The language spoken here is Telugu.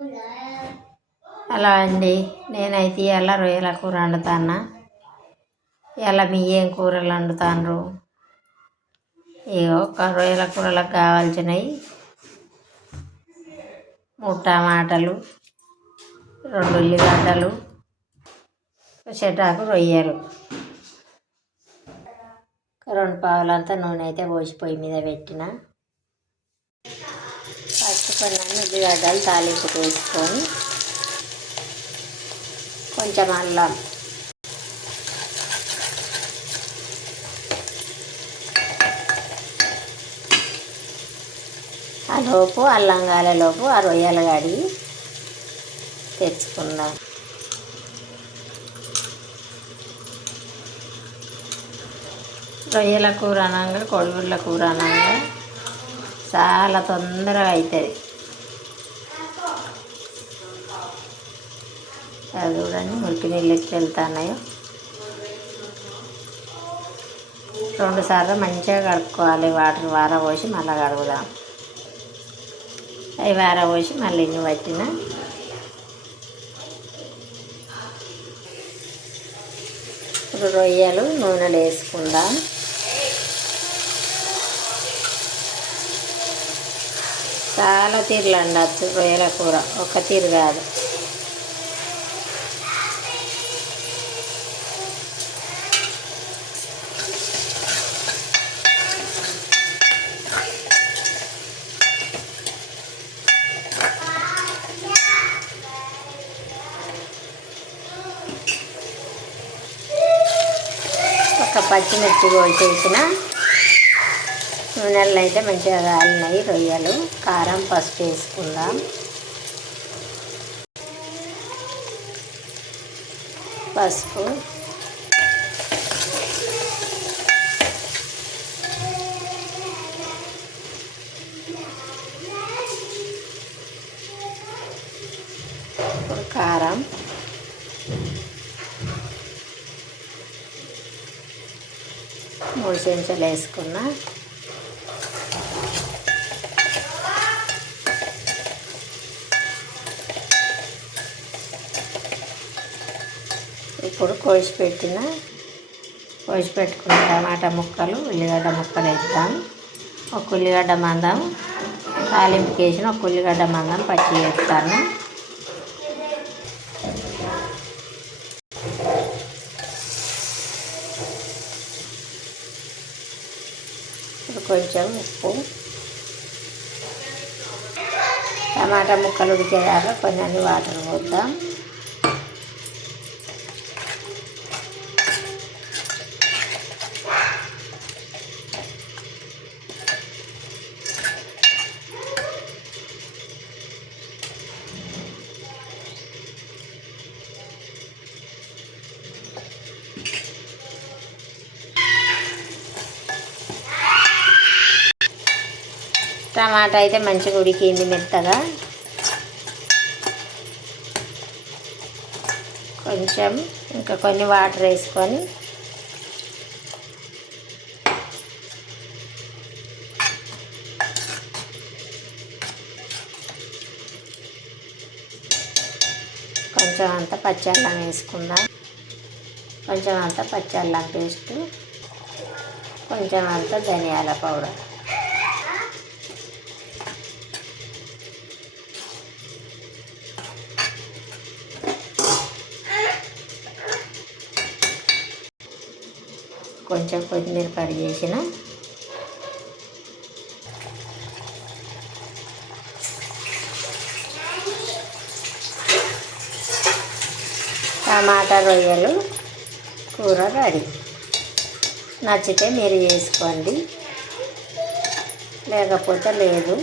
హలో అండి. నేనైతే ఎలా రొయ్యల కూర వండుతాను ఎలా మీ ఏం కూరలు వండుతాను ఇగో ఒక రొయ్యల కూరలకు కావాల్సినవి మూడు టమాటలు రెండు ఉల్లిగడ్డలు చెటాకు రొయ్యలు. రెండు పావులంతా నూనె అయితే పోసి పొయ్యి మీద పెట్టిన. ఫస్ట్ కొన్ని ఉల్లిగడ్డలు తాలింపు వేసుకొని కొంచెం అల్లం. ఆ లోపు అల్లం గాలేలోపు ఆ రొయ్యలు కడిగి తెచ్చుకుందాం. రొయ్యల కూర అనగా కొడుగుళ్ళ కూర అనగా చాలా తొందరగా అవుతుంది అది చూడండి మురికి నీళ్ళు ఎక్కి వెళ్తున్నాయో. రెండు సార్లు మంచిగా కడుక్కోవాలి వాటర్ వార పోసి మళ్ళీ కడుగుదాం. అవి వార పోసి మళ్ళీ ఇన్ని పట్టిన. ఇప్పుడు రొయ్యలు నూనెలు వేసుకుందాం. చాలా తీరులు అండచ్చు రొయ్యల కూర. ఒక తీరు కాదు. ఒక పచ్చిమిర్చి కోసేసిన నూనెలు అయితే మంచిగా కాలినాయి రొయ్యలు కారం పసుపు వేసుకుందాం. పసుపు. కారం. మూడు చెంచాలు వేసుకున్నా. ఇప్పుడు కోసి పెట్టిన కోసి పెట్టుకున్న టమాటా ముక్కలు ఉల్లిగడ్డ ముక్కలు వేద్దాం. ఒక ఉల్లిగడ్డ మందం తాలింపుకి వేసిన ఒక ఉల్లిగడ్డ మందం పచ్చి వేస్తాను ఇప్పుడు కొంచెం ఉప్పు. టమాటా ముక్కలు ఉడికేదాకా కొంచెం వాటర్ పోద్దాం. టమాటా అయితే మంచిగా ఉడికింది మెత్తగా. కొంచెం ఇంకా కొన్ని వాటర్ వేసుకొని. కొంచెం అంత పచ్చళ్ళం వేసుకుందాం. కొంచెం అంత పచ్చళ్ళం పేస్ట్. కొంచెం అంత ధనియాల పౌడర్. కొంచెం కొత్తిమీర కట్ చేసిన. టమాటా రొయ్యలు కూర రెడీ. నచ్చితే మీరు చేసుకోండి లేకపోతే లేదు.